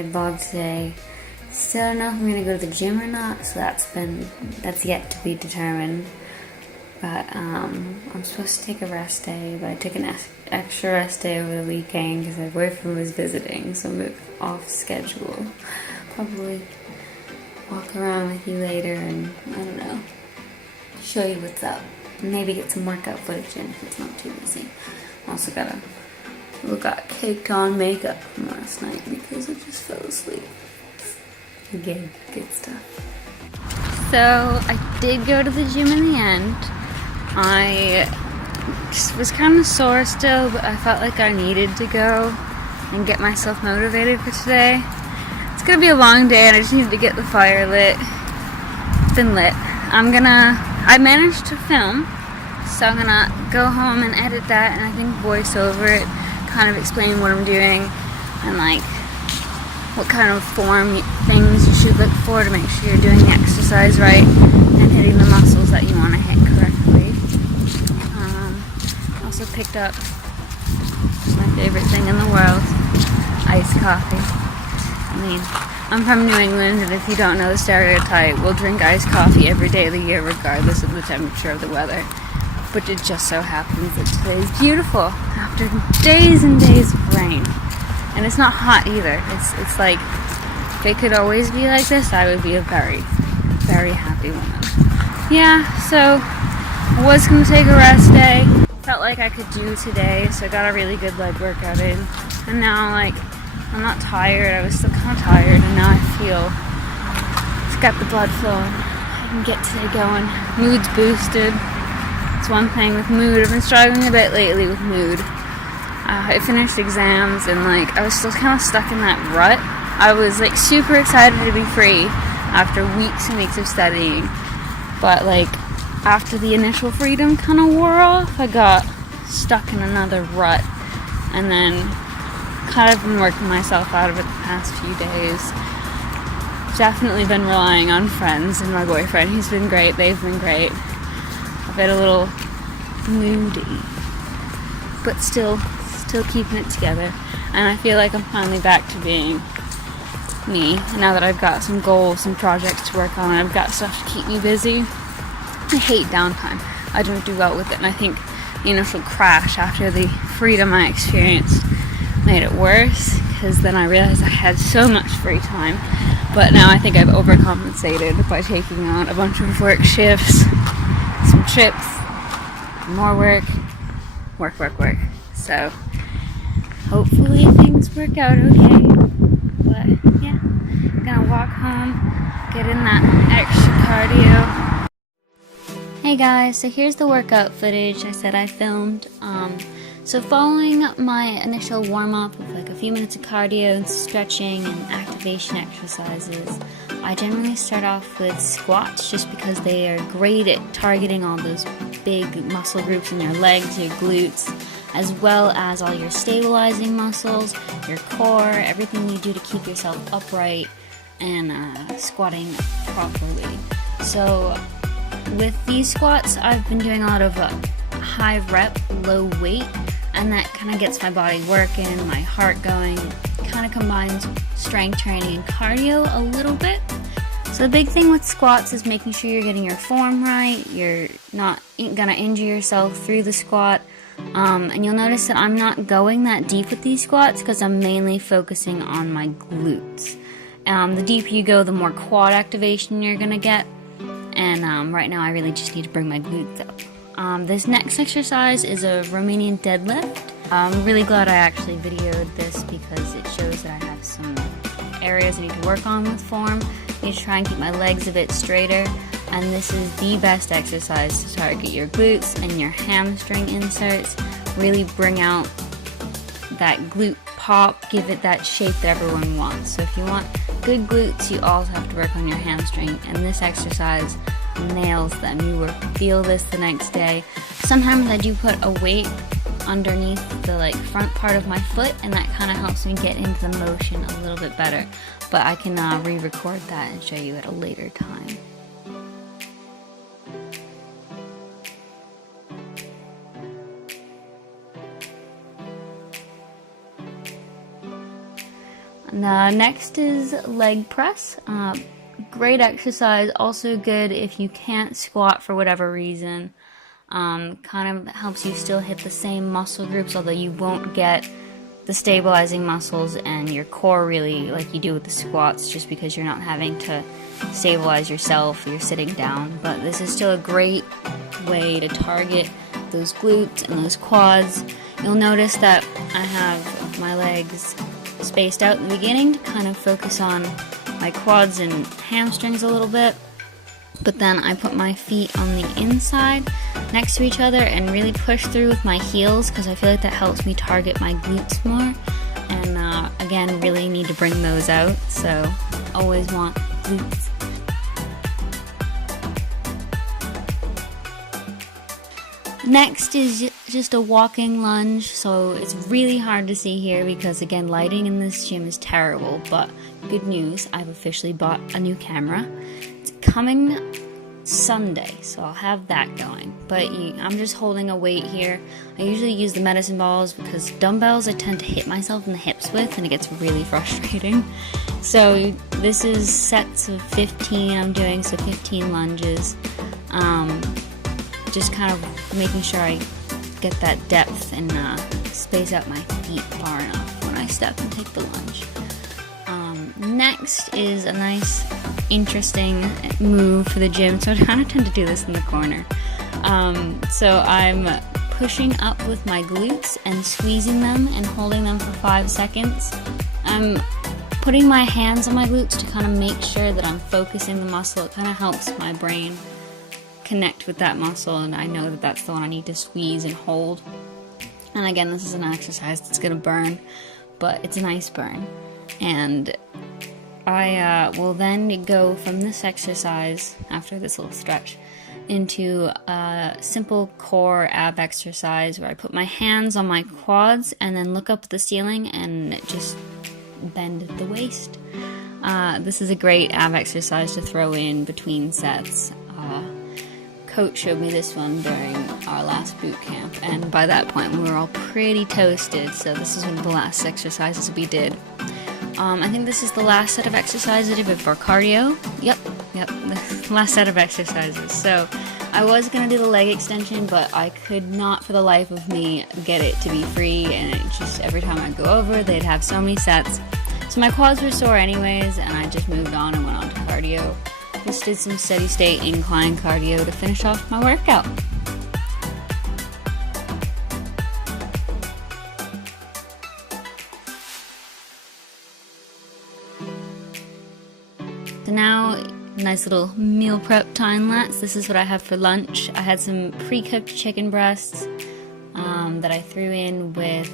I'd vlog today. Still don't know if I'm gonna go to the gym or not, so that's yet to be determined. But I'm supposed to take a rest day, but I took an extra rest day over the weekend because my boyfriend was visiting, so I'm off schedule. Probably walk around with you later and, I don't know, show you what's up. Maybe get some workout footage in if it's not too busy. Also got caked on makeup from last night because I just fell asleep. Again, good stuff. So I did go to the gym in the end. I just was kind of sore still, but I felt like I needed to go and get myself motivated for today. It's gonna be a long day and I just needed to get the fire lit. It's been lit. I managed to film, so I'm gonna go home and edit that and I think voice over it, kind of explain what I'm doing and like what kind of form things you should look for to make sure you're doing the exercise right and hitting the muscles that you want to hit correctly. Also picked up my favorite thing in the world, iced coffee. I mean, I'm from New England, and if you don't know the stereotype, we'll drink iced coffee every day of the year regardless of the temperature of the weather. But it just so happens that today is beautiful after days and days of rain. And it's not hot either. It's like, if it could always be like this, I would be a very, very happy woman. Yeah, so I was going to take a rest day. Felt like I could do today, so I got a really good leg workout in. And now, like, I'm not tired. I was still kind of tired, and now I feel it's got the blood flowing. I can get today going. Mood's boosted. It's one thing with mood. I've been struggling a bit lately with mood. I finished exams, and like I was still kind of stuck in that rut. I was like super excited to be free after weeks and weeks of studying, but like after the initial freedom kind of wore off, I got stuck in another rut, and then kind of been working myself out of it the past few days. Definitely been relying on friends and my boyfriend. He's been great. They've been great. I've been a little moody, but still keeping it together. And I feel like I'm finally back to being me. Now that I've got some goals, some projects to work on, I've got stuff to keep me busy. I hate downtime. I don't do well with it. And I think the initial crash after the freedom I experienced made it worse, because then I realized I had so much free time. But now I think I've overcompensated by taking on a bunch of work shifts, some trips, more work. So hopefully things work out okay. But yeah, I'm gonna walk home, get in that extra cardio. Hey guys, so here's the workout footage I said I filmed. So following my initial warm-up with like a few minutes of cardio and stretching and activation exercises, I generally start off with squats just because they are great at targeting all those big muscle groups in your legs, your glutes, as well as all your stabilizing muscles, your core, everything you do to keep yourself upright and squatting properly. So with these squats, I've been doing a lot of high rep, low weight, and that kind of gets my body working, my heart going. It kind of combines strength training and cardio a little bit. So the big thing with squats is making sure you're getting your form right, you're not gonna injure yourself through the squat. And you'll notice that I'm not going that deep with these squats because I'm mainly focusing on my glutes. The deeper you go, the more quad activation you're gonna get. And right now I really just need to bring my glutes up. This next exercise is a Romanian deadlift. I'm really glad I actually videoed this because it shows that I have some areas I need to work on with form. I need to try and keep my legs a bit straighter, and this is the best exercise to target your glutes and your hamstring inserts. Really bring out that glute pop, give it that shape that everyone wants. So if you want good glutes, you also have to work on your hamstring, and this exercise nails them. You will feel this the next day. Sometimes I do put a weight underneath the front part of my foot, and that kind of helps me get into the motion a little bit better. But I can re-record that and show you at a later time. Next is leg press. Great exercise, also good if you can't squat for whatever reason. Kind of helps you still hit the same muscle groups, although you won't get the stabilizing muscles and your core really like you do with the squats, just because you're not having to stabilize yourself, you're sitting down. But this is still a great way to target those glutes and those quads. You'll notice that I have my legs spaced out in the beginning to kind of focus on my quads and hamstrings a little bit, but then I put my feet on the inside next to each other and really push through with my heels, because I feel like that helps me target my glutes more, and again, really need to bring those out, so always want glutes. Next is just a walking lunge, so it's really hard to see here because, again, lighting in this gym is terrible, but good news, I've officially bought a new camera. It's coming Sunday, so I'll have that going, but I'm just holding a weight here. I usually use the medicine balls because dumbbells I tend to hit myself in the hips with, and it gets really frustrating. So this is sets of 15 I'm doing, so 15 lunges. Just kind of making sure I get that depth and space out my feet far enough when I step and take the lunge. Next is a nice, interesting move for the gym. So I kind of tend to do this in the corner. So I'm pushing up with my glutes and squeezing them and holding them for 5 seconds. I'm putting my hands on my glutes to kind of make sure that I'm focusing the muscle. It kind of helps my brain connect with that muscle, and I know that that's the one I need to squeeze and hold. And again, this is an exercise that's gonna burn, but it's a nice burn. And I will then go from this exercise, after this little stretch, into a simple core ab exercise where I put my hands on my quads and then look up at the ceiling and just bend the waist. This is a great ab exercise to throw in between sets. Coach showed me this one during our last boot camp, and by that point we were all pretty toasted, so this is one of the last exercises we did. I think this is the last set of exercises before cardio. Yep, the last set of exercises. So I was going to do the leg extension, but I could not for the life of me get it to be free, and it just, every time I go over, they'd have so many sets. So my quads were sore anyways, and I just moved on and went on to cardio. Just did some steady state incline cardio to finish off my workout. So now, nice little meal prep time lapse. This is what I have for lunch. I had some pre-cooked chicken breasts that I threw in with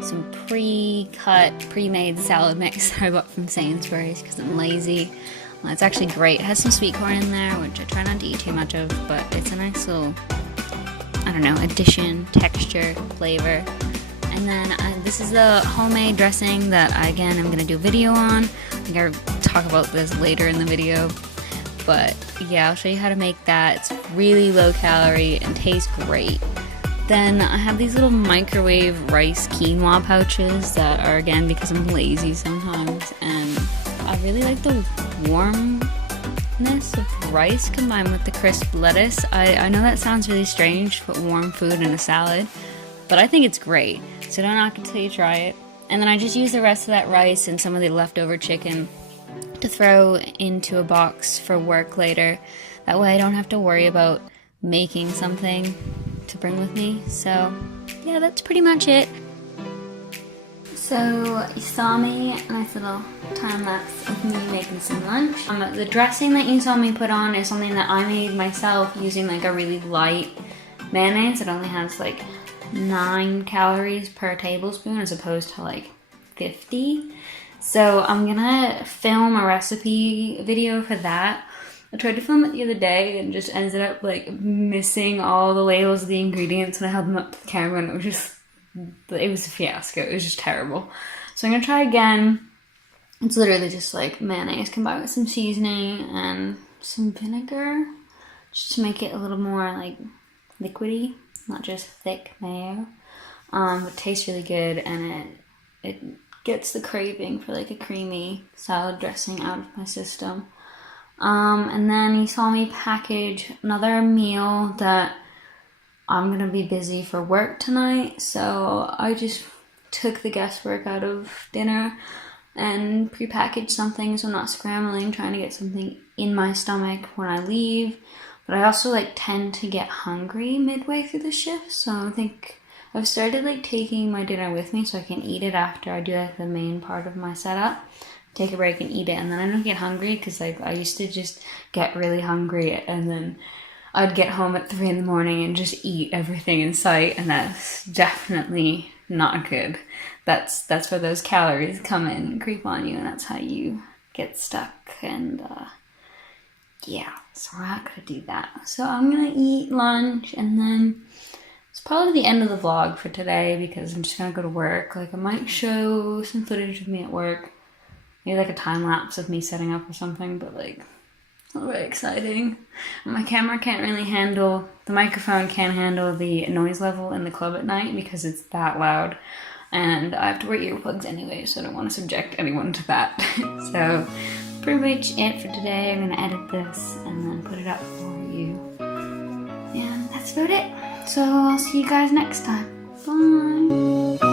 some pre-cut, pre-made salad mix that I bought from Sainsbury's because I'm lazy. It's actually great. It has some sweet corn in there, which I try not to eat too much of, but it's a nice little, I don't know, addition, texture, flavor. And then this is the homemade dressing that I, again, I'm going to do a video on. I think I'll talk about this later in the video. But yeah, I'll show you how to make that. It's really low calorie and tastes great. Then I have these little microwave rice quinoa pouches that are, again, because I'm lazy sometimes, and I really like the warmness of rice combined with the crisp lettuce. I know that sounds really strange to put warm food in a salad, but I think it's great. So don't knock it till you try it. And then I just use the rest of that rice and some of the leftover chicken to throw into a box for work later. That way I don't have to worry about making something to bring with me. So yeah, that's pretty much it. So you saw me, a nice little time lapse of me making some lunch. The dressing that you saw me put on is something that I made myself using like a really light mayonnaise. It only has like 9 calories per tablespoon as opposed to like 50. So I'm gonna film a recipe video for that. I tried to film it the other day and just ended up like missing all the labels of the ingredients, and I held them up to the camera and it was a fiasco. It was just terrible. So I'm gonna try again. It's literally just like mayonnaise combined with some seasoning and some vinegar, just to make it a little more like liquidy, not just thick mayo. It tastes really good, and it gets the craving for like a creamy salad dressing out of my system. And then he saw me package another meal that I'm gonna be busy for work tonight, so I just took the guesswork out of dinner and prepackaged something so I'm not scrambling trying to get something in my stomach when I leave. But I also like tend to get hungry midway through the shift, so I think I've started like taking my dinner with me so I can eat it after I do like the main part of my setup. Take a break and eat it, and then I don't get hungry because like I used to just get really hungry and then I'd get home at 3 in the morning and just eat everything in sight, and that's definitely not good. That's where those calories come in and creep on you, and that's how you get stuck. And yeah, so we're not gonna do that. So I'm gonna eat lunch, and then it's probably the end of the vlog for today because I'm just gonna go to work. Like I might show some footage of me at work, maybe like a time lapse of me setting up or something, but like not very exciting. My camera can't really handle, the microphone can't handle the noise level in the club at night because it's that loud. And I have to wear earplugs anyway, so I don't want to subject anyone to that. So, pretty much it for today. I'm going to edit this and then put it up for you. And that's about it. So, I'll see you guys next time. Bye!